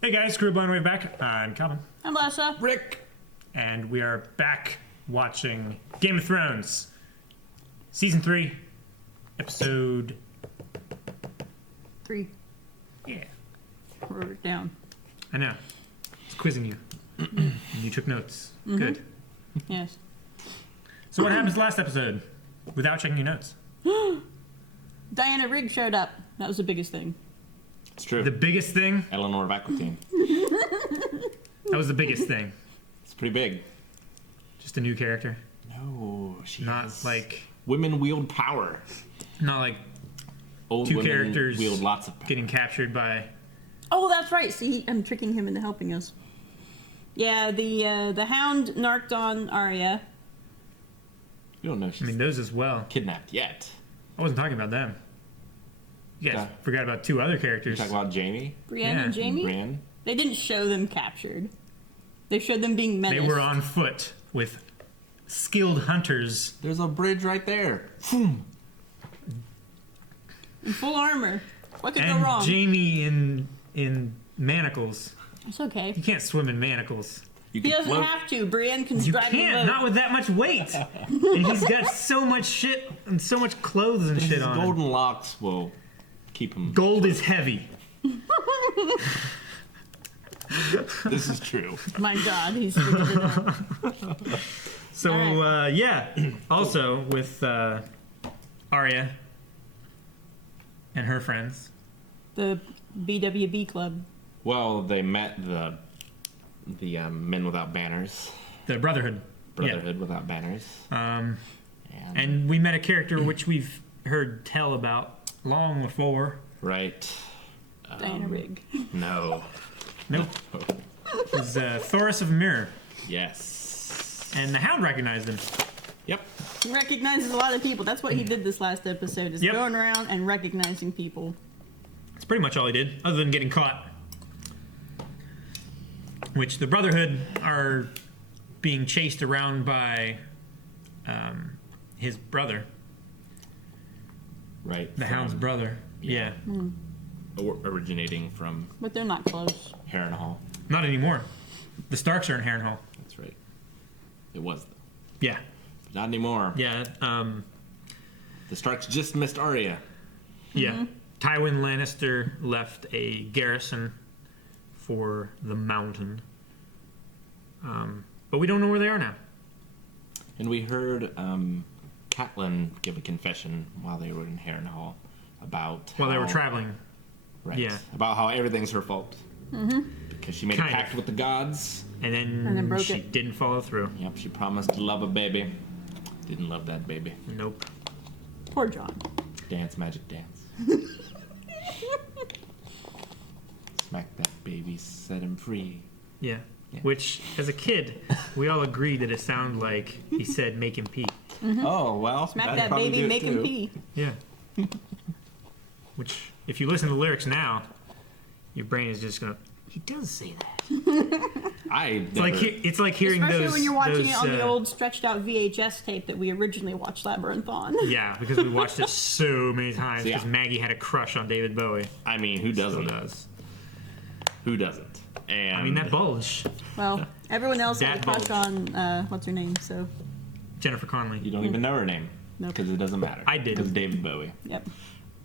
Hey guys, Crew Blown Way back. I'm Calvin. I'm Lessa. Rick. And we are back watching Game of Thrones. Season 3, episode... 3. Yeah. Wrote it down. I know. It's quizzing you. And you took notes. Mm-hmm. Good. Yes. So what happens last episode without checking your notes? Diana Rigg showed up. That was the biggest thing. It's true. The biggest thing? Eleanor of Aquitaine. That was the biggest thing. It's pretty big. Just a new character. No, she Not has like... women wield power. Not like Old two women characters wield lots of power. getting captured by... Oh, that's right. See, I'm tricking him into helping us. Yeah, the Hound narked on Arya. You don't know I she's mean, those as well. kidnapped yet. I wasn't talking about them. You guys forgot about two other You characters. talk about Jamie? Brienne Yeah. and Jamie? Brienne? They didn't show them captured. They showed them being menaced. They were on foot with skilled hunters. There's a bridge right there. in full armor. What could go And wrong? Jamie in manacles. It's okay. You can't swim in manacles. You He can doesn't float. have to. Brienne can You drive the can't, boat. not with that much weight. And he's got so much shit and so much clothes and shit His on him. golden locks will keep him. Gold is heavy. This is true. My God, he's figured it out. So, All yeah. Also, with Arya and her friends. The BWB club. Well, they met the Men Without Banners. The Brotherhood. Brotherhood Without Banners. Yeah. And, And we met a character which we've heard tell about long before. right. Diana Rigg. No. Nope. It was Thoris of Mirror. Yes. And the Hound recognized him. Yep. He recognizes a lot of people. That's what he did this last episode, is Yep. going around and recognizing people. That's pretty much all he did, other than getting caught. Which the Brotherhood are being chased around by his brother, Right. the Hound's brother. yeah. Yeah. Originating from But they're not close. Harrenhal. Not anymore. The Starks are in Harrenhal. That's right. It was, though. Yeah. But not anymore. Yeah. The Starks just missed Arya. Yeah. Tywin Lannister left a garrison for the mountain. But we don't know where they are now. And we heard Catelyn give a confession while they were in Harrenhal about While they were how- traveling. Right. Yeah. About how everything's her fault. Because she made Kind a pact of. with the gods. And And then then broke she it. didn't follow through. Yep, she promised to love a baby. Didn't love that baby. Nope. Poor John. Dance, magic dance. Smack that baby, set him free. Yeah. Yeah. Which, as a kid, we all agreed that it sounded like he said, make him pee. Oh, well. Smack that'd that probably baby, do it make him too. pee. Yeah. Which, if you listen to the lyrics now, your brain is just going to, he does say that. It's like hearing Especially those... when you're watching those, it on the old stretched out VHS tape that we originally watched Labyrinth on. Yeah, because we watched it so many times Yeah. because Maggie had a crush on David Bowie. I mean, who Still doesn't? does. Who doesn't? And I mean, that bulge. Well, everyone else had a That crush bulge. on, what's her name, so, Jennifer Connelly. you don't even know her name. Nope. Because it doesn't matter. I did. Because David Bowie. yep.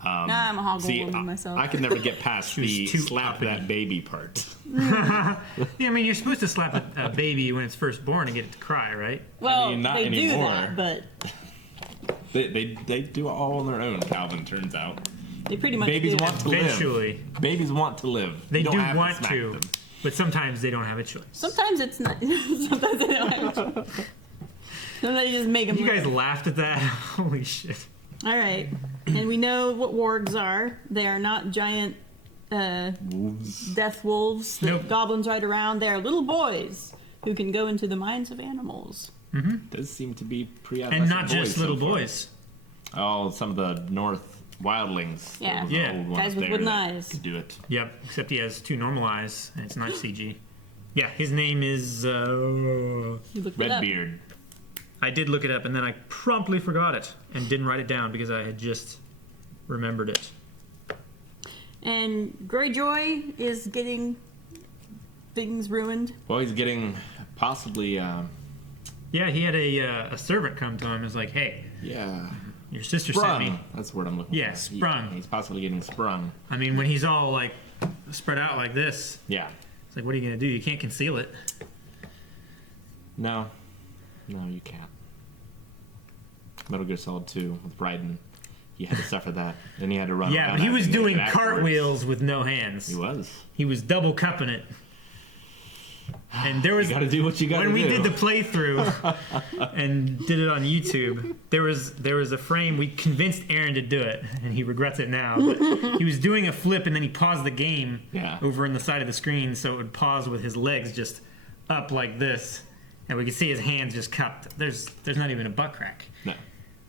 Nah, I'm a hoggle See, woman myself. I could never get past was the too slap uppity. that baby part. Yeah, I mean, you're supposed to slap a baby when it's first born and get it to cry, right? well, mean, not they anymore. do that, but They do it all on their own, Calvin, turns out. they pretty much Babies do. want to Eventually. live. Babies want to live. They You don't do have want smack to, them. but sometimes they don't have a choice. Sometimes it's not. Sometimes they don't have to. Sometimes they just make them You guys laughed at that? Holy shit. All right. And we know what wargs are. They are not giant Wolves. death wolves that Nope. goblins ride around. They are little boys who can go into the minds of animals. Does seem to be And not just little boys. Oh, some of the North wildlings. Yeah. Those Yeah. old ones Guys with there wooden that eyes. Could do it. Yep, except he has 2 normal eyes, and it's not CG. Yeah, his name is... You looked it up. Redbeard. I did look it up, and then I promptly forgot it, and didn't write it down because I had just remembered it. And Greyjoy is getting things ruined. Well, he's getting possibly. Yeah, he had a servant come to him and was like, hey, Yeah. your sister Sprung. sent me. That's the word I'm looking Yeah, for. sprung. He's possibly getting sprung. I mean, when he's all like spread out like this, Yeah. it's like, what are you going to do? You can't conceal it. No, you can't. Metal Gear Solid 2 with Raiden, he had to suffer that. Then he had to run Yeah, around but he was acting doing naked afterwards. cartwheels with no hands. He was. He was double cupping it. And there was You gotta do what you gotta when do. we did the playthrough and did it on YouTube. There was a frame we convinced Aaron to do it, and he regrets it now. But he was doing a flip, and then he paused the game over in the side of the screen, so it would pause with his legs just up like this, and we could see his hands just cupped. There's not even a butt crack.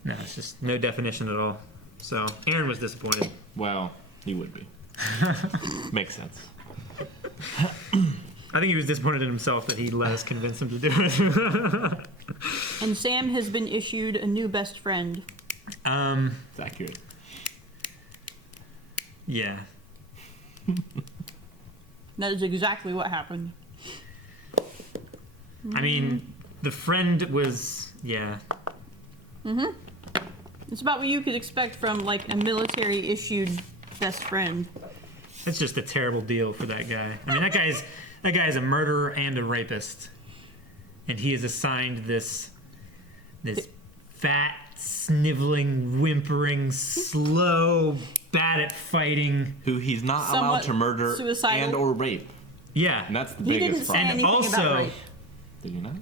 No, it's just no definition at all. So Aaron was disappointed. Well, he would be. Makes sense. I think he was disappointed in himself that he let us convince him to do it. And Sam has been issued a new best friend. It's accurate. Yeah. That is exactly what happened. I mean, the friend was, yeah. It's about what you could expect from like a military issued best friend. That's just a terrible deal for that guy. I mean, that guy is a murderer and a rapist, and he is assigned this fat, sniveling, whimpering, slow, bad at fighting. Who he's not allowed Somewhat to murder suicidal. and or rape. Yeah, And that's the He didn't biggest say problem. And anything also- about rape. Did you not?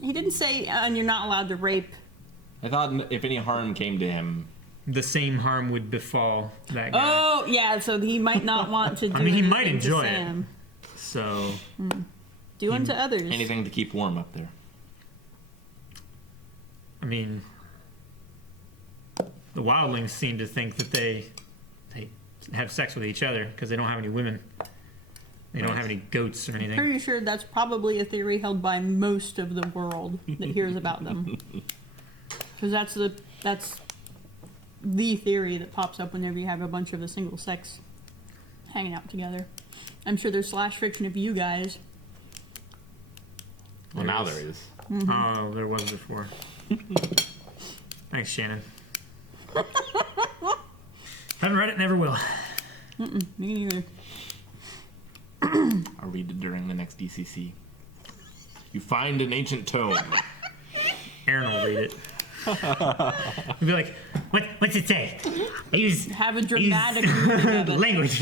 He didn't say, and you're not allowed to rape. I thought if any harm came to him, the same harm would befall that guy. Oh, yeah, so he might not want to do I mean, he might anything to enjoy it. Sam. So, Do unto others. anything to keep warm up there. I mean, the wildlings seem to think that they have sex with each other because they don't have any women. They don't have any goats or anything. Pretty sure that's probably a theory held by most of the world that hears about them. Because that's the theory that pops up whenever you have a bunch of the single sex hanging out together. I'm sure there's slash fiction of you guys. Well, now there is. Oh, there was before. Thanks, Shannon. Haven't read it, never will. Me neither. I'll read it during the next DCC. You find an ancient tome. Aaron will read it. He'll be like, what's it say? I use Have a dramatic reading of it. language,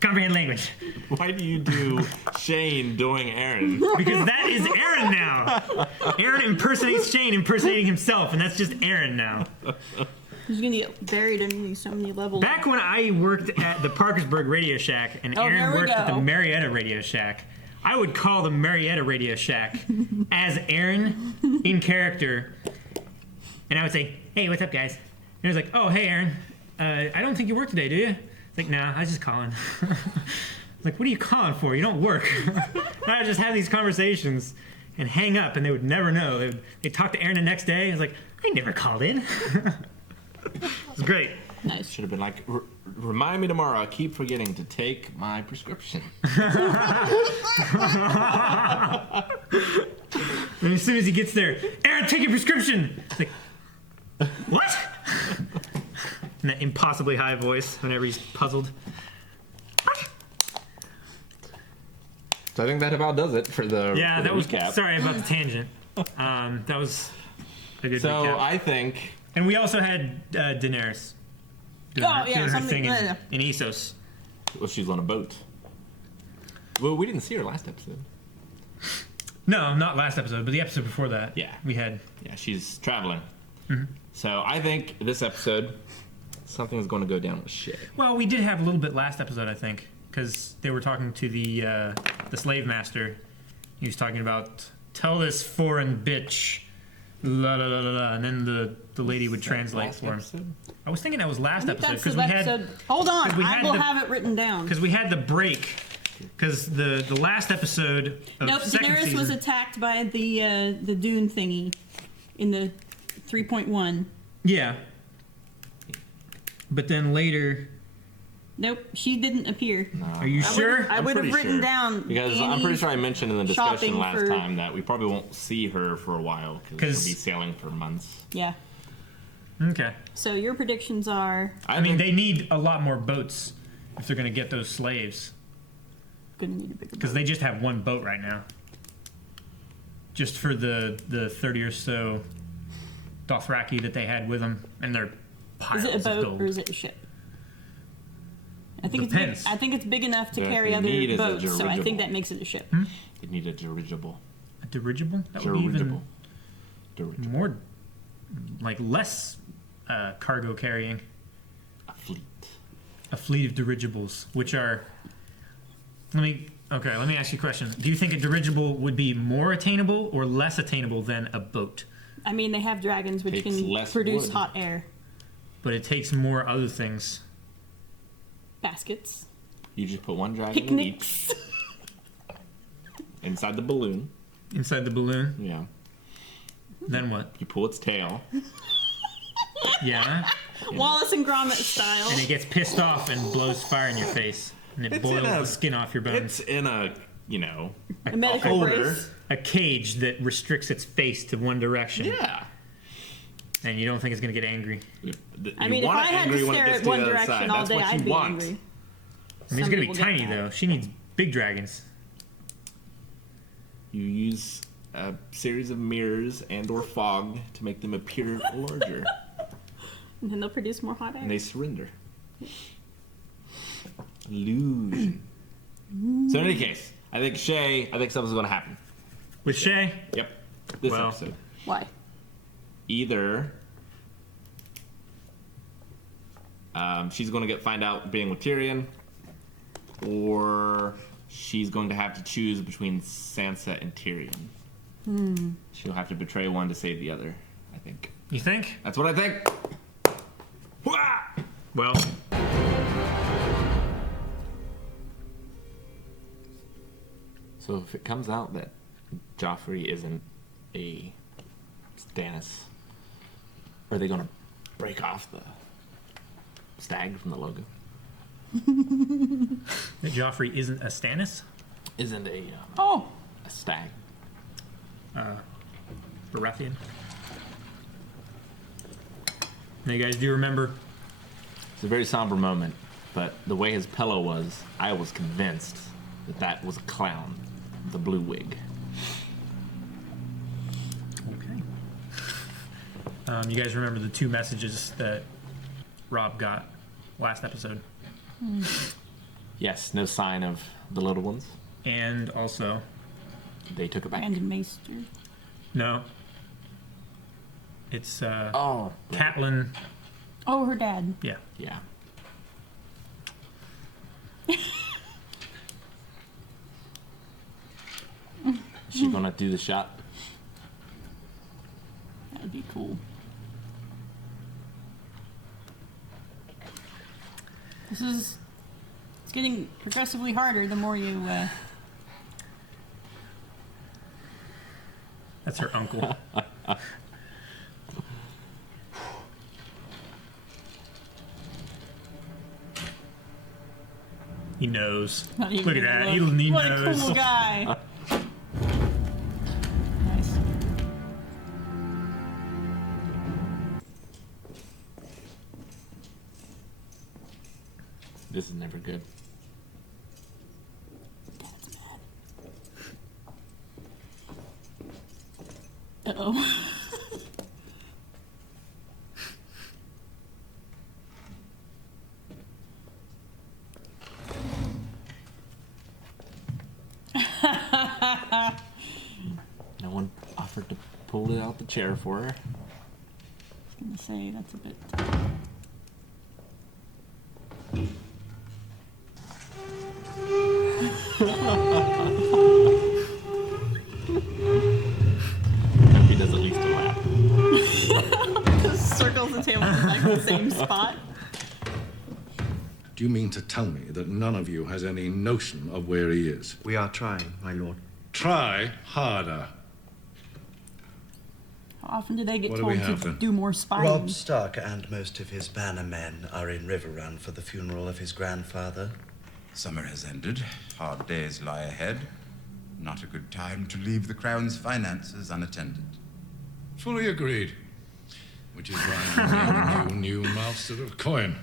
comprehend language. Why do you do Shane doing Aaron? Because that is Aaron now. Aaron impersonates Shane impersonating himself, and that's just Aaron now. He's gonna get buried underneath so many levels. Back when I worked at the Parkersburg Radio Shack and Oh, Aaron there we worked at the go. Marietta Radio Shack, I would call the Marietta Radio Shack as Aaron in character, and I would say, "Hey, what's up, guys?" And he was like, "Oh, hey, Aaron. I don't think you work today, do you?" It's like, "Nah, I was just calling." Like, what are you calling for? You don't work. And I just have these conversations and hang up, and they would never know. They'd talk to Aaron the next day. I was like, I never called in. It was great. Nice. Should have been like, remind me tomorrow. I keep forgetting to take my prescription. And as soon as he gets there, Aaron, take your prescription. It's like, what? In that impossibly high voice whenever he's puzzled. So I think that about does it for the Yeah, for that the was. recap. Sorry about the tangent. That was a good So recap. I think And we also had Daenerys doing Oh, yeah, doing her something- thing yeah. in Essos. well, she's on a boat. Well, we didn't see her last episode. No, not last episode, but the episode before that. Yeah. We had. Yeah, she's traveling. So I think this episode, something's going to go down with Shay. Well, we did have a little bit last episode, I think, because they were talking to the slave master. He was talking about, tell this foreign bitch, la la la la la, and then the lady would translate Last for him. episode? I was thinking that was last I think episode that's because the we had episode. Hold on, 'cause we I had will the- have it written down. because we had the break because the last episode of Nope, second Daenerys season. was attacked by the Dune thingy in the 3.1. Yeah. But then later, Nope, she didn't appear. No. Are you sure? I would have pretty written sure. down Because I'm Annie pretty sure I mentioned in the discussion shopping last for- time that we probably won't see her for a while because 'Cause- she'll be sailing for months. Yeah. Okay. So your predictions are I mean, they need a lot more boats if they're going to get those slaves. gonna need a bigger Because boat. they just have one boat right now. Just for the 30 or so Dothraki that they had with them. And they're piles Is it a of boat gold. or is it a ship? I think Depends. it's big, I think it's big enough to What carry you other need is a boats, so I think dirigible. that makes it a ship. They need a dirigible. A dirigible? That would be even Dirigible. Dirigible. more, like less cargo carrying. A fleet. A fleet of dirigibles, which are. Let me ask you a question. Do you think a dirigible would be more attainable or less attainable than a boat? I mean, they have dragons which Takes can less produce wood. hot air. But it takes more other things. Baskets. You just put one dragon in each Picnics. inside the balloon. Inside the balloon, Yeah. then what? You pull its tail. Yeah, Wallace and Gromit style. and it gets pissed off and blows fire in your face, and it It's boils in a- the skin off your bones. It's in a, A medical holder. brace. A cage that restricts its face to one direction, Yeah. and you don't think it's going to get angry. I mean, if I had to stare at one direction all day, I'd be angry. I mean, Some it's going to be people get tiny that. though. She needs big dragons. You use a series of mirrors and or fog to make them appear larger, And then they'll produce more hot air. and they surrender. Illusion. So in any case, I think something's going to happen. With Shay, Yep. This Well. episode. Why? Either she's going to find out being with Tyrion, or she's going to have to choose between Sansa and Tyrion. She'll have to betray one to save the other, I think. you think? That's what I think. Wah! Well, So if it comes out that Joffrey isn't a Stannis, are they going to break off the stag from the logo? that Joffrey isn't a Stannis, Isn't a Oh, stag. Baratheon. Now, you guys do remember? It's a very somber moment, but the way his pillow was, I was convinced that was a clown with a blue wig. Okay. You guys remember the two messages that Rob got last episode, Yes, no sign of the little ones. and also They took it back. Brandon Maester. no. It's Oh, Catelyn. Oh, her dad. Yeah. yeah. Is she gonna do the shot? That would be cool. It's getting progressively harder the more you, That's her uncle. He knows. not even Look at gonna that. look. He What knows. a cool guy. Nice. This is never good. Uh-oh. No one offered to pull it out the chair for her. I was gonna say, that's a bit... He does at least a lap. circles the table back in the same spot. Do you mean to tell me that none of you has any notion of where he is? We are trying, my lord. Try harder. often do they get What do we told have, to then? do more spying? Robb Stark and most of his bannermen are in Riverrun for the funeral of his grandfather. Summer has ended. Hard days lie ahead. Not a good time to leave the Crown's finances unattended. Fully agreed. Which is why I'm naming you new Master of Coin.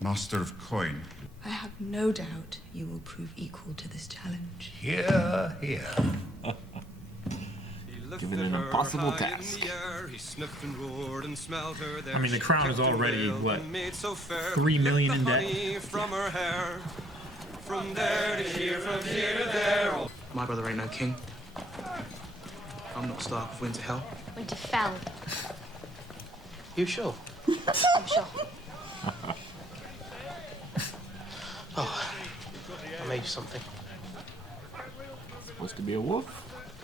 Master of Coin. I have no doubt you will prove equal to this challenge. Here, here. Given an impossible task. I mean, the Crown is already, what, 3 million in debt? My brother ain't no king. I'm not Stark of Winterfell. Winterfell. You sure? I'm sure. Oh, I made you something. Supposed to be a wolf?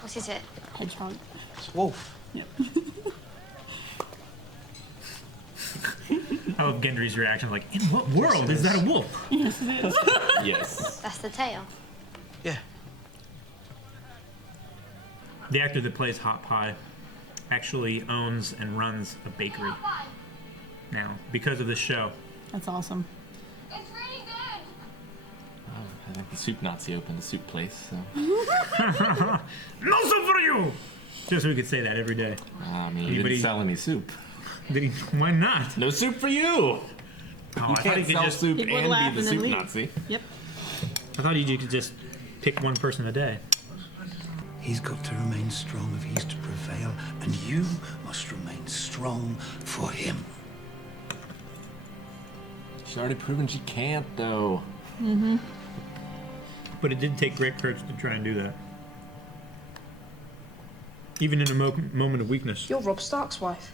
What is it? Hedgehog. It's a wolf. Yep. I love Gendry's reaction, like, in what world is that a wolf? Yes, it is. Yes. That's the tail. Yeah. The actor that plays Hot Pie actually owns and runs a bakery now because of this show. That's awesome. It's really good. I think the soup Nazi opened a soup place, so. No soup for you! Just so we could say that every day. I mean, he Anybody- didn't sell any soup. Did he? Why not? No soup for you! Oh, You I thought he can't could sell just. soup He would and laugh be the and then soup leave. Nazi. Yep. I thought you could just pick one person a day. He's got to remain strong if he's to prevail, and you must remain strong for him. She's already proven she can't, though. Mm-hmm. But it did take great courage to try and do that. Even in a moment of weakness. You're Robb Stark's wife.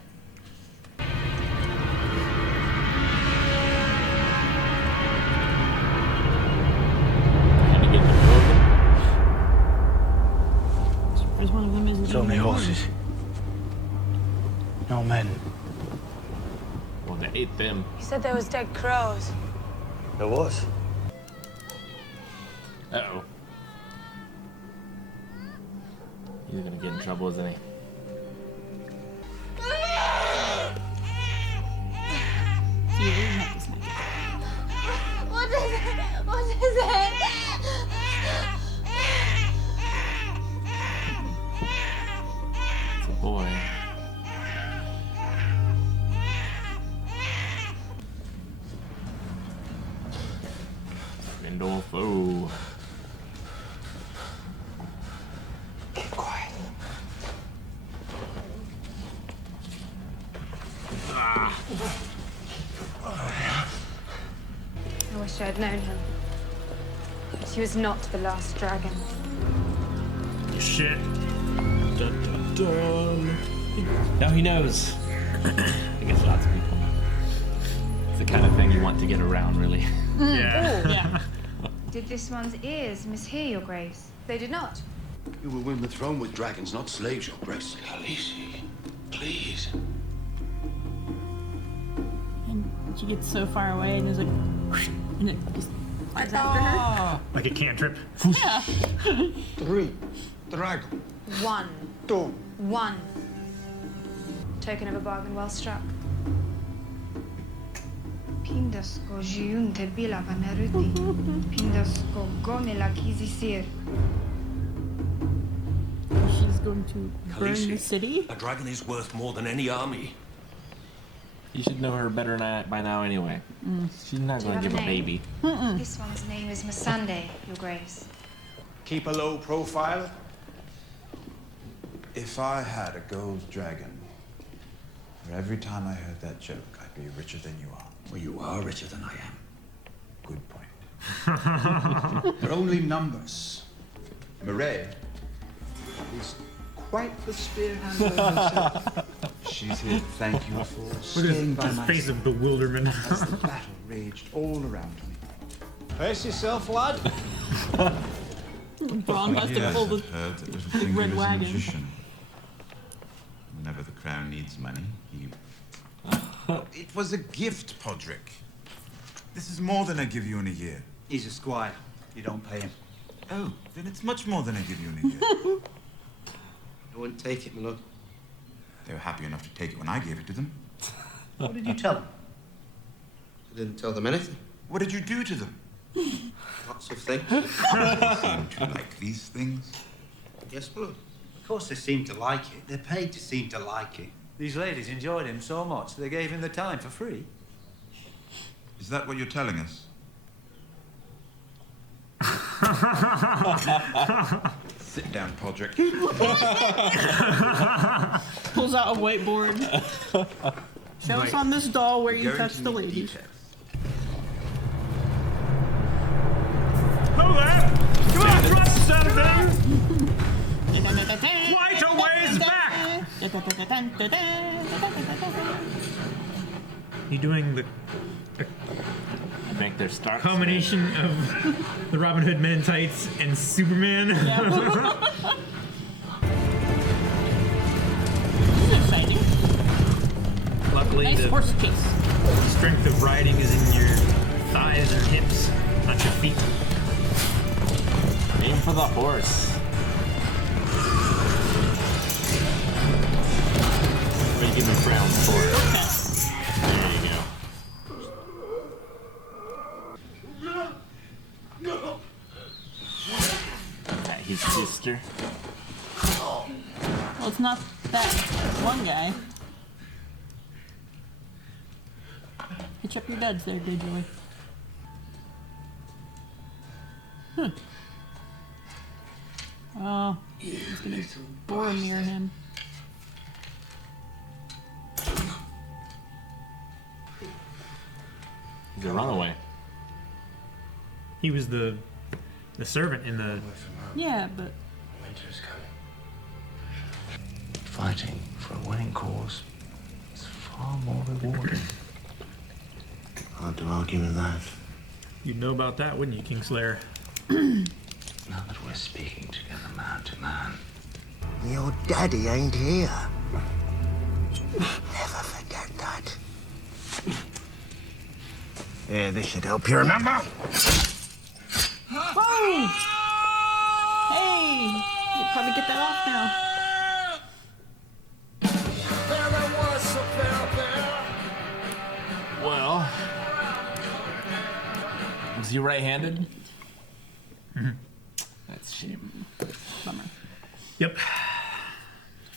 Had to get the broken. There's one of them isn't. It's only horses. No men. Well, they ate them. You said there was dead crows. There was. Uh-oh. He's gonna get in trouble, isn't he? You really have to sneak it. What is it? What is it? It's a boy. Rindolfo. Keep quiet. I wish I had known him. He was not the last dragon. Shit. Dun, dun, dun. Now he knows. I guess lots of people. It's the kind of thing you want to get around, really. Yeah. Yeah. Did this one's ears mishear, Your Grace? They did not. You will win the throne with dragons, not slaves, Your Grace. Khaleesi, please. And she gets so far away, and there's like, whoosh, and it just flies after her. Like a cantrip. Yeah. 3. Dragon. 1. 2. 1. Token of a bargain well struck. Pindasko jiunte bila vanaruti. Pindasko gome la kizisir. She's going to burn the Khaleesi, city. a dragon is worth more than any army. You should know her better by now anyway. She's not Do you gonna have give a a name? baby. This one's name is Masande, Your Grace. Keep a low profile. If I had a gold dragon, for every time I heard that joke, I'd be richer than you are. Well, you are richer than I am. Good point. They're only numbers. Marietta is quite the spear handler herself. She's here to thank you for Look at staying by his my face side of bewilderment. as the battle raged all around me. Pace yourself, lad. Braun has to pull the heard that little big finger red is a wagon. magician. Whenever the crown needs money, he... It was a gift, Podrick. This is more than I give you in a year. He's a squire. You don't pay him. Oh, then it's much more than I give you in a year. I wouldn't take it, my lord. They were happy enough to take it when I gave it to them. What did you tell them? I didn't tell them anything. What did you do to them? Lots of things. They seem to like these things. Yes, my lord. Of course they seem to like it. They're paid to seem to like it. These ladies enjoyed him so much, they gave him the time for free. Is that what you're telling us? Sit down, Podrick. Pulls out a whiteboard. Show us on this doll where you touch the ladies. Hold there! Come on, thrust, son of a... Quite a ways back! You doing the Make their start combination of the Robin Hood Men in Tights and Superman? Yeah. This is exciting. Luckily, Nice horse chase. the strength of riding is in your thighs or hips, not your feet. Aim for the horse. What do you give me frowns for? There you go. Is that his sister? Well, it's not that one guy. Hitch up your duds there, Greyjoy. Oh, he's gonna bore near him. He's a runaway. He was the servant in the... Yeah, but... Winter's coming. Fighting for a winning cause is far more rewarding. Hard to argue with that. You'd know about that, wouldn't you, Kingslayer? Now that we're speaking together man to man. Your daddy ain't here. Never forget that. Yeah, this should help you remember. Whoa! Hey! You probably get that off now. Well, is he right-handed? Mm-hmm. That's a shame. Bummer. Yep.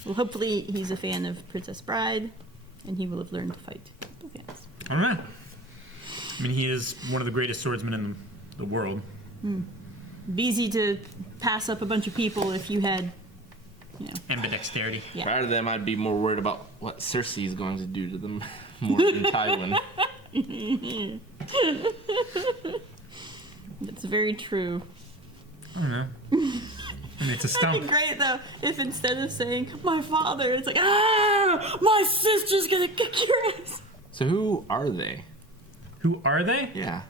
Well, hopefully he's a fan of Princess Bride, and he will have learned to fight both hands. I don't know. I mean, he is one of the greatest swordsmen in the world. It'd be easy to pass up a bunch of people if you had, you know... Ambidexterity. Yeah. Prior to them, I'd be more worried about what Cersei is going to do to them more than Tywin. That's very true. I don't know. I mean, it's a That'd stump. be great, though, if instead of saying, my father, it's like, ah, my sister's gonna kick your ass. So who are they? Who are they? Yeah.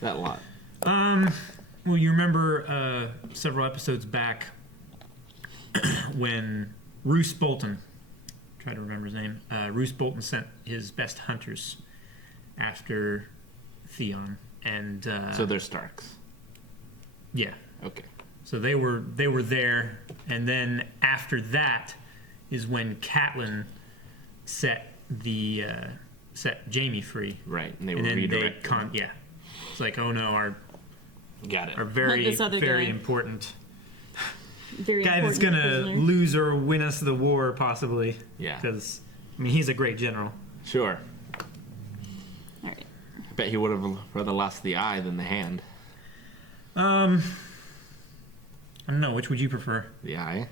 That lot. Well, you remember several episodes back when Roose Bolton, try to remember his name, Roose Bolton sent his best hunters after Theon, and So they're Starks. yeah, Okay. so they were there, and then after that is when Catelyn set Jaime free. Right, and they were and then redirected. yeah, it's like, oh no, our Got it. very this other very guy. important Very guy that's important gonna prisoner. lose or win us the war, possibly. Yeah. Because I mean, he's a great general. Sure. All right. I bet he would have rather lost the eye than the hand. I don't know. Which would you prefer? The eye?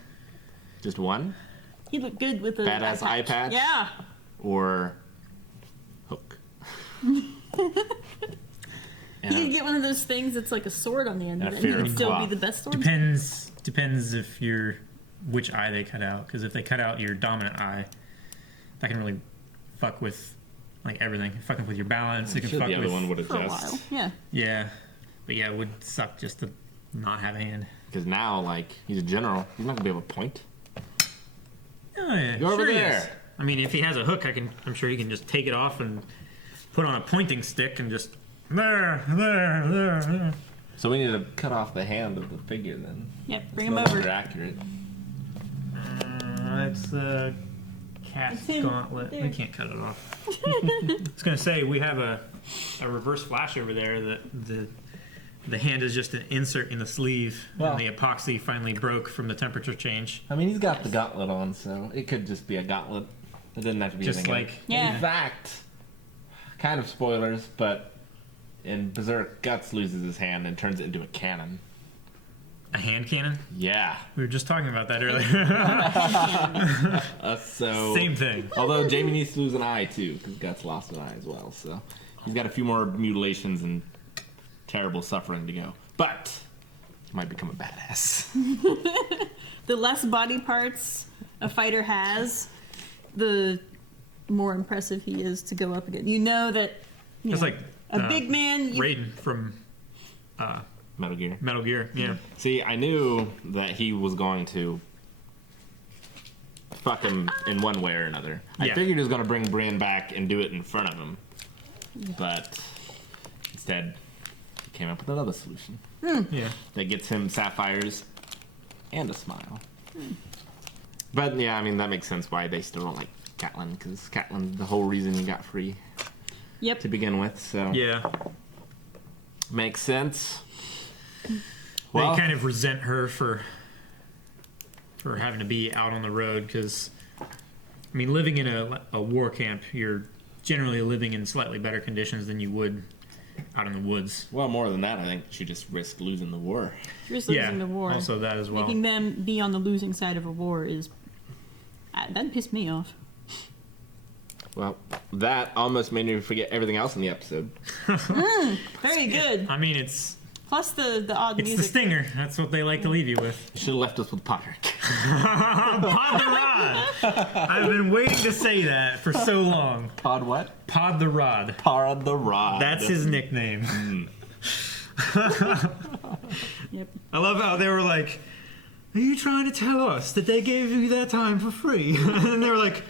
Just one? He looked good with the Badass eye patch? Yeah. Or hook? He could get one of those things that's like a sword on the end of And it, a and he fear would of still claw. be the best sword. Depends if you're which eye they cut out. Because if they cut out your dominant eye, that can really fuck with like everything. Fucking with your balance. It can Sure, fuck the other with one would For a adjust. while. Yeah. yeah, but yeah, it would suck just to not have a hand. Because now, like, he's a general. He's not going to be able to point. Oh yeah, Go over sure he there. is. I mean, if he has a hook, I'm sure he can just take it off and put on a pointing stick and just there. So we need to cut off the hand of the figure then. Yep, It's bring him no over. longer accurate. Let's Cast him. gauntlet. There. We can't cut it off. I was gonna say we have a reverse flash over there. That the hand is just an insert in the sleeve, Well- and the epoxy finally broke from the temperature change. I mean, he's got the gauntlet on, so it could just be a gauntlet. It doesn't have to be Just anything like- else. Yeah. In fact, kind of spoilers, but in Berserk, Guts loses his hand and turns it into a cannon. A hand cannon? Yeah. We were just talking about that earlier. So Same thing. Although Jamie needs to lose an eye too, because Guts lost an eye as well. So he's got a few more mutilations and terrible suffering to go. But he might become a badass. The less body parts a fighter has, the more impressive he is to go up against. You know that It's like a big man. Raiden from Metal Gear. Metal Gear, yeah. See, I knew that he was going to fuck him in one way or another. I Yeah. figured he was going to bring Brian back and do it in front of him. But instead, he came up with another solution. Yeah. That gets him sapphires and a smile. But yeah, I mean, that makes sense why they still don't like Catelyn, because Catelyn's the whole reason he got free Yep. to begin with. So Yeah. makes sense. They Well, kind of resent her for having to be out on the road because, I mean, living in a war camp, you're generally living in slightly better conditions than you would out in the woods. well, more than that, I think she just risked losing the war. Just Yeah, losing the war. also that as well. Making them be on the losing side of a war is that pissed me off. Well, that almost made me forget everything else in the episode. Very good. I mean, it's Plus the odd the music. stinger. That's what they like to leave you with. You should have left us with Podrick. Pod the Rod. I've been waiting to say that for so long. Pod what? Pod the Rod. Pod the Rod. That's his nickname. Yep. I love how they were like, "Are you trying to tell us that they gave you their time for free?" And they were like,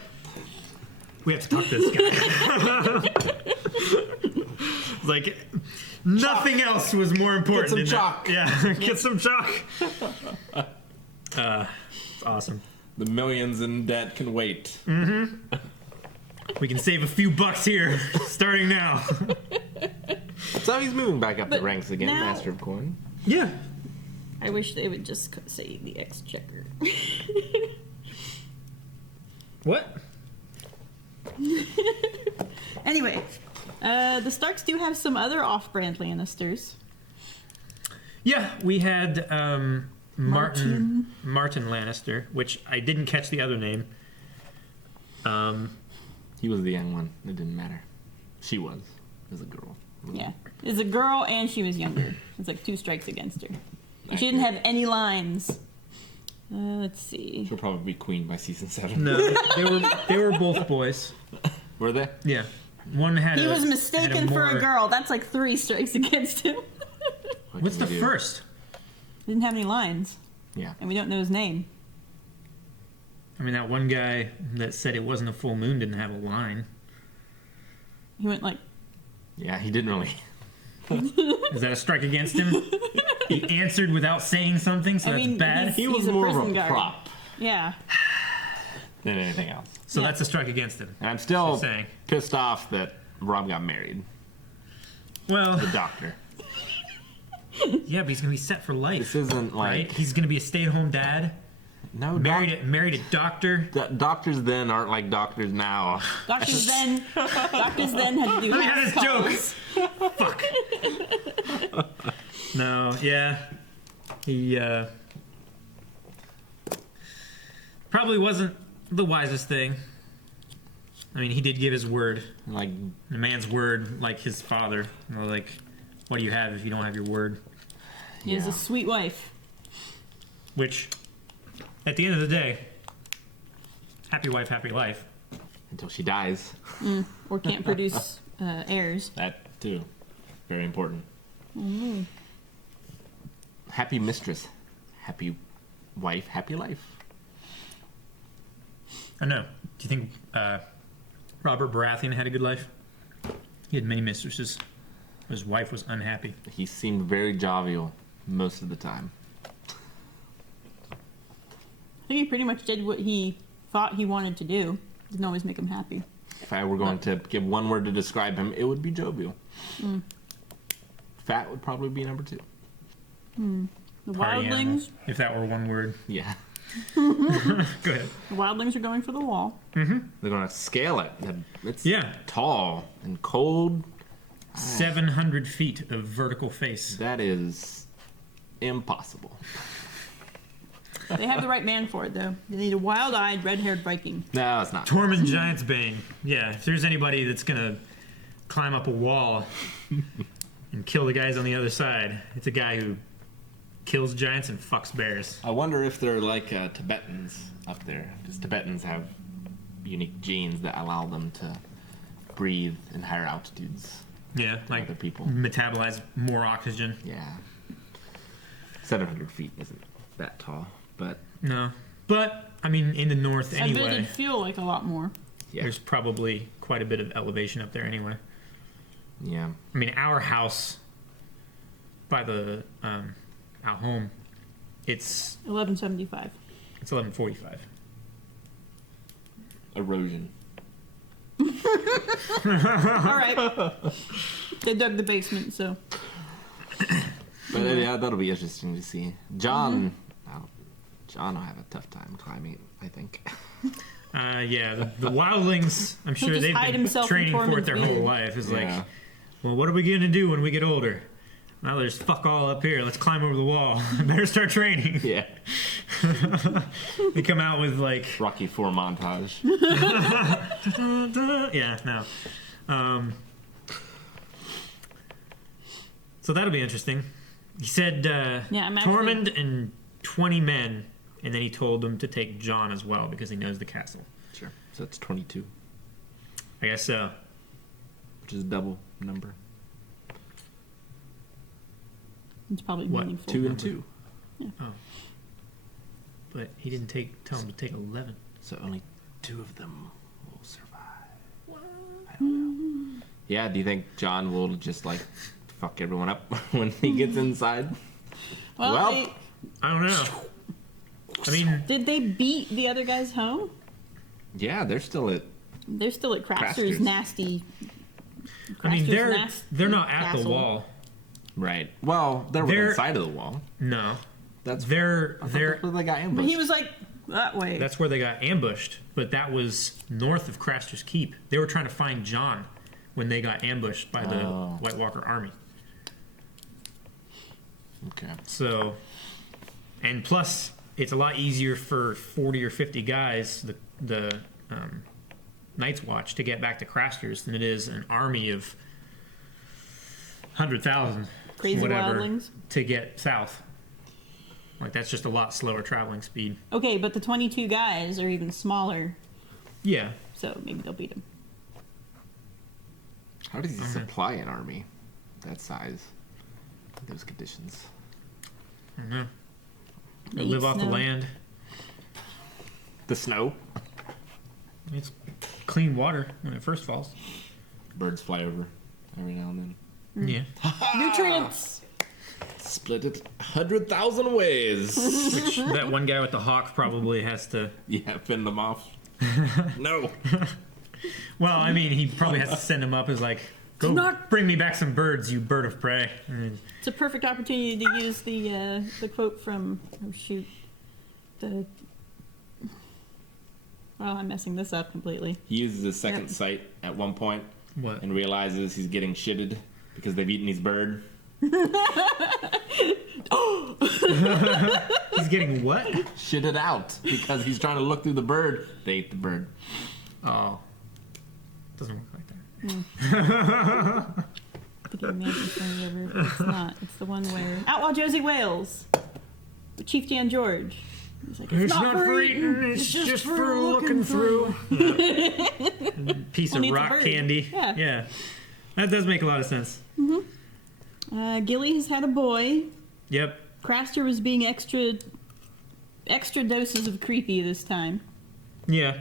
"We have to talk to this guy." It's like nothing else was more important. Get than some that. chalk. Yeah, get some chalk. It's awesome. The millions in debt can wait. We can save a few bucks here, starting now. So he's moving back up the But ranks again, now- Master of Coin. Yeah. I wish they would just say the Exchequer. What? Anyway, the Starks do have some other off-brand Lannisters. Yeah, we had Martin Lannister, which I didn't catch the other name. He was the young one. It didn't matter. She was. As a girl. Yeah, is a girl and she was younger. It's like 2 strikes against her. And she didn't have any lines. Let's see. She'll probably be queen by season 7. No, they were both boys. Were they? Yeah, one had. He was had mistaken for a more- girl. That's like 3 strikes against him. What's the first? Didn't have any lines. Yeah. And we don't know his name. I mean, that one guy that said it wasn't a full moon didn't have a line. He went like. Yeah, he didn't really. Is that a strike against him? He answered without saying something, so I that's mean, bad. he's- He was he's a more of prison a guard. prop Yeah. than anything else. So Yeah. that's a strike against him. And I'm still Just saying. pissed off that Rob got married. Well, The doctor. yeah, but he's gonna be set for life. This isn't like. Right? He's gonna be a stay-at-home dad. No, Married a doctor. Doctors then aren't like doctors now. Doctors then had to do Let me have house this calls. Fuck. No, yeah. He probably wasn't the wisest thing. I mean, he did give his word. Like A man's word, like his father. You know, like, what do you have if you don't have your word? He has a sweet wife. Which, at the end of the day, happy wife, happy life. until she dies. Or can't produce heirs. That too. Very important. Mm-hmm. Happy mistress. Happy wife. Happy life. I know. Do you think Robert Baratheon had a good life? He had many mistresses. His wife was unhappy. He seemed very jovial most of the time. I think he pretty much did what he thought he wanted to do. Doesn't always make him happy. If I were going to give one word to describe him, it would be jovial. Fat would probably be number 2. The Party animal, wildlings. if that were one word. Yeah. Go ahead. The wildlings are going for the wall. They're going to scale it. It's Yeah. tall and cold. 700 feet of vertical face. That is impossible. They have the right man for it, though. They need a wild-eyed, red-haired Viking. No, it's not. Tormund Giant's Bane. Yeah, if there's anybody that's gonna climb up a wall and kill the guys on the other side, it's a guy who kills giants and fucks bears. I wonder if they're like Tibetans up there. Because Tibetans have unique genes that allow them to breathe in higher altitudes. Yeah, like other people metabolize more oxygen. Yeah. 700 feet isn't that tall, but no. But I mean, in the north I bet anyway, it'd feel like a lot more. there's probably quite a bit of elevation up there anyway. Yeah. I mean, our house by the our home, it's 1175. It's 1145. Erosion. All right. They dug the basement, so. But yeah, that'll be interesting to see. John will have a tough time climbing, I think. Yeah, the wildlings, I'm He'll sure just they've hide been himself in training for it Tormund's their whole beard. life. It's like, Yeah. well, what are we going to do when we get older? Now there's fuck all up here. Let's climb over the wall. Better start training. Yeah. They come out with like Rocky IV montage. Yeah, no. So that'll be interesting. He said I'm Tormund and 20 men, and then he told them to take John as well because he knows the castle. Sure. So that's 22. I guess so. Which is a double number. It's probably What? meaningful. 2 and 2. Yeah. Oh. But he didn't tell him to take 11. So only 2 of them will survive. I don't know. Yeah, do you think John will just like fuck everyone up when he gets inside? Well, I don't know. I mean, did they beat the other guys home? Yeah, they're still at. They're still at Craster's Craster's. nasty. I mean, Craster's they're not at castle. the wall. Right. Well, they're inside of the wall. No, that's they're where they got But ambushed. he was like that way. That's where they got ambushed, but that was north of Craster's Keep. They were trying to find John when they got ambushed by the White Walker army. Okay. So, and plus, it's a lot easier for 40 or 50 guys, the Night's Watch, to get back to Craster's than it is an army of 100,000 Crazy wildlings. to get south. Like, that's just a lot slower traveling speed. Okay, but the 22 guys are even smaller, Yeah. so maybe they'll beat him. How does he supply an army that size? In those conditions. I don't know. They Live eat off the snow. land. The snow. It's clean water when it first falls. Birds fly over every now and Mm. Yeah. Nutrients. then. Split it 100,000 ways. Which that one guy with the hawk probably has to. Yeah, fend them off. No. Well, I mean, he probably has to send him up as like, go bring me back some birds, you bird of prey. And It's a perfect opportunity to use the quote from well, I'm messing this up completely. He uses his second Yep. sight at one point. What? And realizes he's getting shitted because they've eaten his bird. He's getting what? Shitted out because he's trying to look through the bird. They ate the bird. Oh. Doesn't work like that. Think of Imagine Story River. It's not. It's the one where Outlaw Josie Wales, with Chief Jan George. He's like, it's not for eating. it's just for looking through. Yeah. Piece Only of it's a rock bird. candy. Yeah. That does make a lot of sense. Gilly has had a boy. Yep. Craster was being extra doses of creepy this time. Yeah.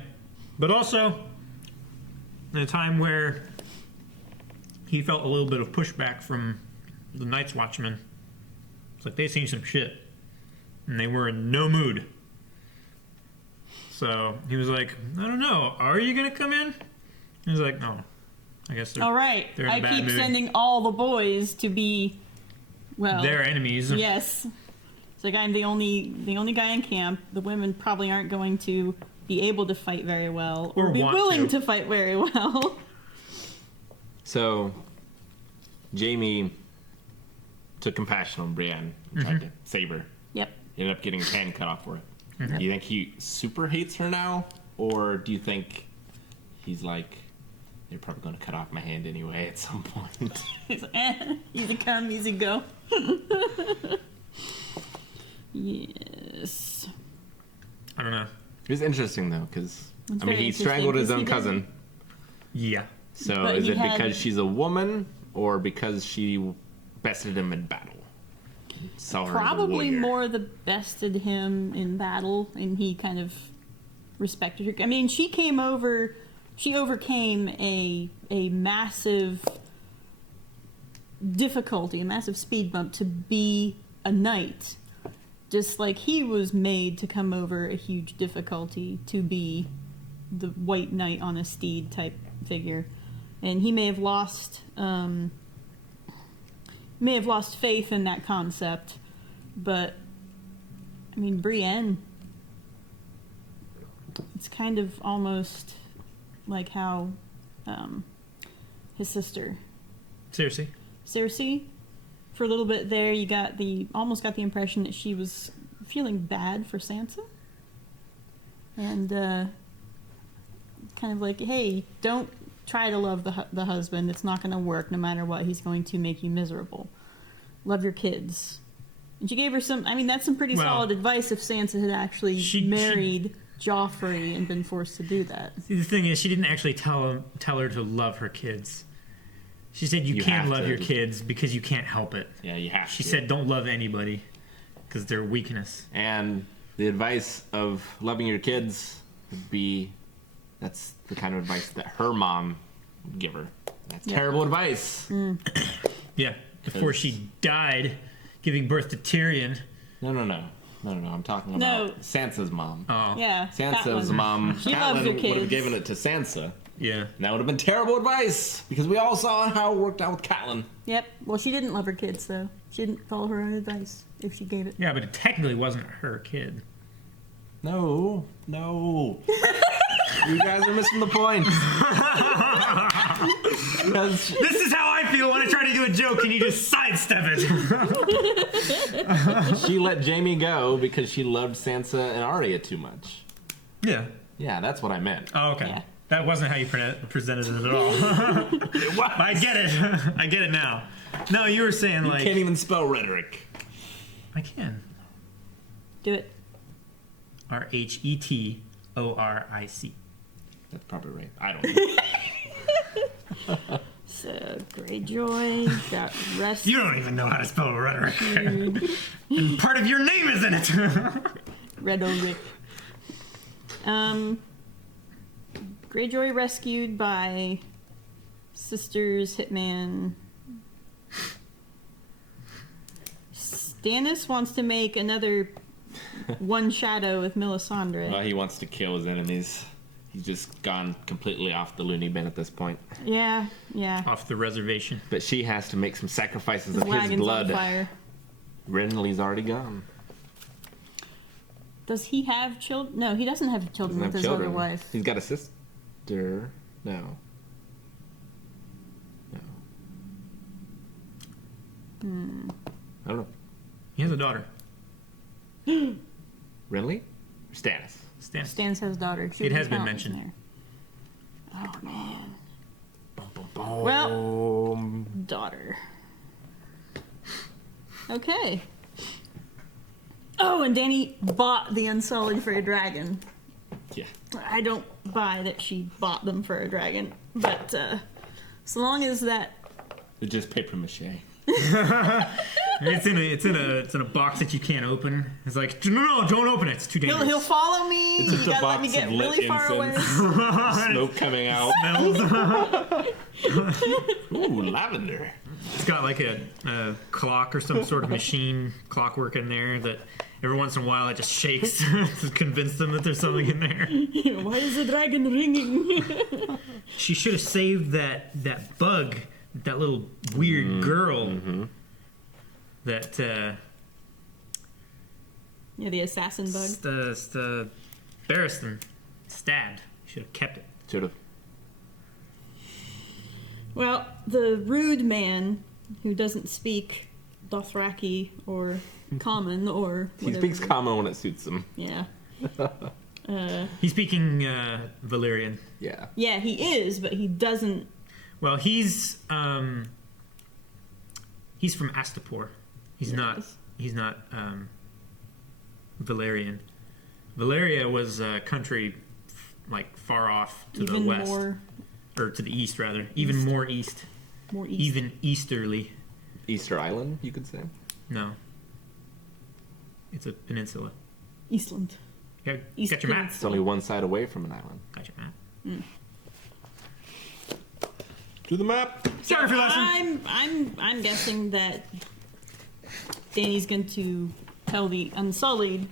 But also, in a time where he felt a little bit of pushback from the Night's Watchmen. It's like they seen some shit. And they were in no mood. So he was like, I don't know. Are you going to come in? He was like, no. I guess they're, all right. they're in a I bad keep mood. sending all the boys to be, well, Their enemies. Yes. It's like I'm the only guy in camp. The women probably aren't going to be able to fight very well or be want willing to. to fight very well. So, Jamie took compassion on Brienne and tried to save her. Yep. Ended up getting his hand cut off for it. Mhm. Do you think he super hates her now? Or do you think he's like, they're probably going to cut off my hand anyway at some point? He's like, easy come, easy go. Yes. I don't know. It was interesting, though, because, It's I mean, very he strangled his interesting, own 'cause he cousin. Yeah. So But is he it had- because she's a woman or because she bested him in battle? Saw her as a Probably warrior. more the bested him in battle, and he kind of respected her. I mean, she overcame a massive difficulty, a massive speed bump to be a knight. Just like he was made to come over a huge difficulty to be the white knight on a steed type figure. And he may have lost faith in that concept, but I mean, Brienne, it's kind of almost like how his sister Cersei, for a little bit there, you almost got the impression that she was feeling bad for Sansa, and kind of like, hey, don't try to love the husband. It's not going to work no matter what. He's going to make you miserable. Love your kids. And she gave her some, I mean, that's some pretty solid advice if Sansa had actually married Joffrey and been forced to do that. See, the thing is, she didn't actually tell her to love her kids. She said you can have love to. your kids because you can't help it. Yeah, you have She to. said don't love anybody because they're weakness. And the advice of loving your kids would be, that's the kind of advice that her mom would give her. That's Yeah. terrible advice. Yeah, before she died giving birth to Tyrion. No. I'm talking No. about Sansa's mom. Oh. Yeah, Sansa's Catelyn. mom, She loves her Catelyn, would have kids. given it to Sansa. Yeah. And that would have been terrible advice because we all saw how it worked out with Catelyn. Yep. Well, she didn't love her kids, though. She didn't follow her own advice if she gave it. Yeah, but it technically wasn't her kid. No. You guys are missing the point. This is how I feel when I try to do a joke and you just sidestep it. She let Jamie go because she loved Sansa and Arya too much. Yeah. Yeah, that's what I meant. Oh, okay. Yeah. That wasn't how you presented it at all. It was. I get it. I get it now. No, you were saying You like... can't even spell rhetoric. I can. Do it. Rhetoric. That's probably right. I don't know. So, Greyjoy got rescued. You don't even know how to spell rhetoric. And part of your name is in it. Rhetoric. Greyjoy rescued by sisters, hitman. Stannis wants to make another one shadow with Melisandre. Well, he wants to kill his enemies. He's just gone completely off the loony bin at this point. Yeah. Off the reservation. But she has to make some sacrifices His of his wagon's blood. on fire. Renly's already gone. Does he have children? No, he doesn't have children Doesn't with have his other children. wife. He's got a sister. No. I don't know. He has a daughter. Renly? Or Stannis? Stannis has a daughter. She It was has been mountains mentioned. there. Oh man. Well, daughter. Okay. Oh, and Dany bought the Unsullied for a dragon. Yeah. I don't buy that she bought them for a dragon, but so long as that. It's just paper mache. It's in a box that you can't open. It's like no, don't open it. It's too dangerous. He'll follow me. It's just You a gotta let me box get of lit really far away. incense. Smoke coming out. Smells. Ooh, lavender. It's got like a clock or some sort of machine clockwork in there that Every once in a while, it just shakes to convince them that there's something in there. Why is the dragon ringing? She should have saved that bug, that little weird girl. That yeah, the assassin bug. Barristan stabbed. Should have kept it. Should have. Well, the rude man who doesn't speak Dothraki or Common or He whatever. speaks Common when it suits him. Yeah. He's speaking Valyrian. Yeah. Yeah, he is, but he doesn't. Well, he's from Astapor. He's not Valyrian. Valyria was a country like far off to Even the west, more or to the east rather, even more east, more east. even easterly. Easter Island, you could say. No, it's a peninsula. Eastland. Got East your map. It's only one side away from an island. Got your map. To the map. Sorry for lesson. I'm guessing that Dany's going to tell the Unsullied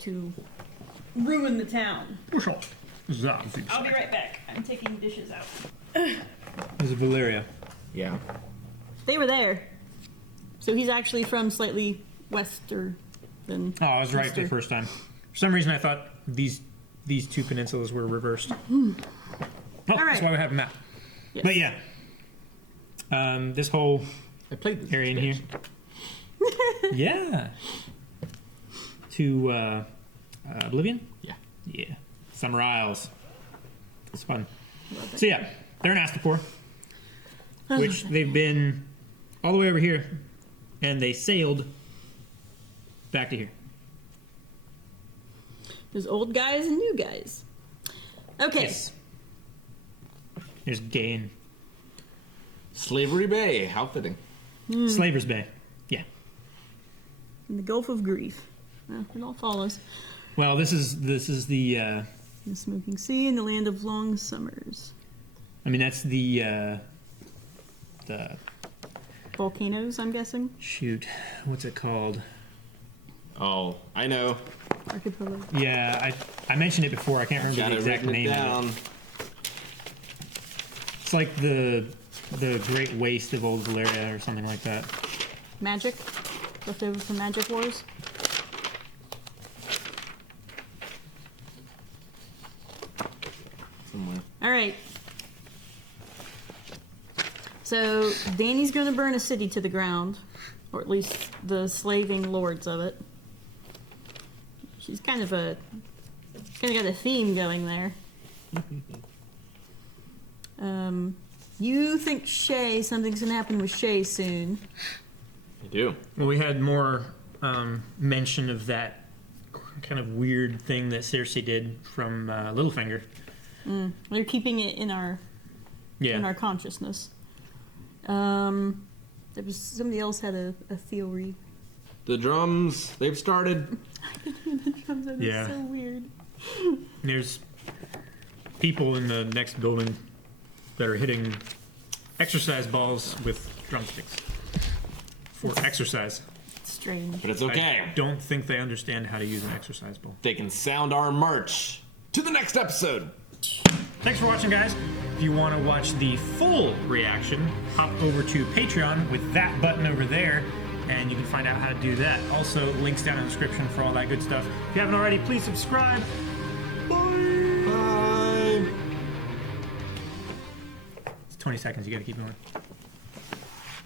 to ruin the town. I'll be right back. I'm taking dishes out. This is Valyria. Yeah. They were there. So he's actually from slightly wester than. Oh, I was right the first time. For some reason, I thought these two peninsulas were reversed. Oh, that's why we have a map. Yes. But yeah, this whole I played this area in here. Yeah. To Oblivion? Yeah. Yeah. Summer Isles. It's fun. So yeah, they're in Astapor, which they've been all the way over here, and they sailed back to here. There's old guys and new guys. Okay. Yes. There's Gain. Slavery Bay. How fitting. Slaver's Bay. Yeah. In the Gulf of Grief. Well, it all follows. Well, this is the. The Smoking Sea and the Land of Long Summers. I mean, that's the Volcanoes, I'm guessing. Shoot, what's it called? Oh, I know. Archipelago. Yeah, I mentioned it before. I can't remember the exact name of it. It's like the Great Waste of Old Valyria or something like that. Magic? Left over from Magic Wars? Somewhere. Alright. So, Dany's gonna burn a city to the ground. Or at least the slaving lords of it. She's kind of got a theme going there. You think something's gonna happen with Shay soon. I do. Well, we had more mention of that kind of weird thing that Cersei did from Littlefinger. They're keeping it in our consciousness. There was somebody else had a theory. The drums, they've started. The drums are so weird. There's people in the next building that are hitting exercise balls with drumsticks for exercise. It's strange. But it's okay. I don't think they understand how to use an exercise ball. They can sound our march to the next episode. Thanks for watching, guys. If you want to watch the full reaction, hop over to Patreon with that button over there, and you can find out how to do that. Also, links down in the description for all that good stuff. If you haven't already, please subscribe. Bye. Bye. It's 20 seconds. You got to keep going.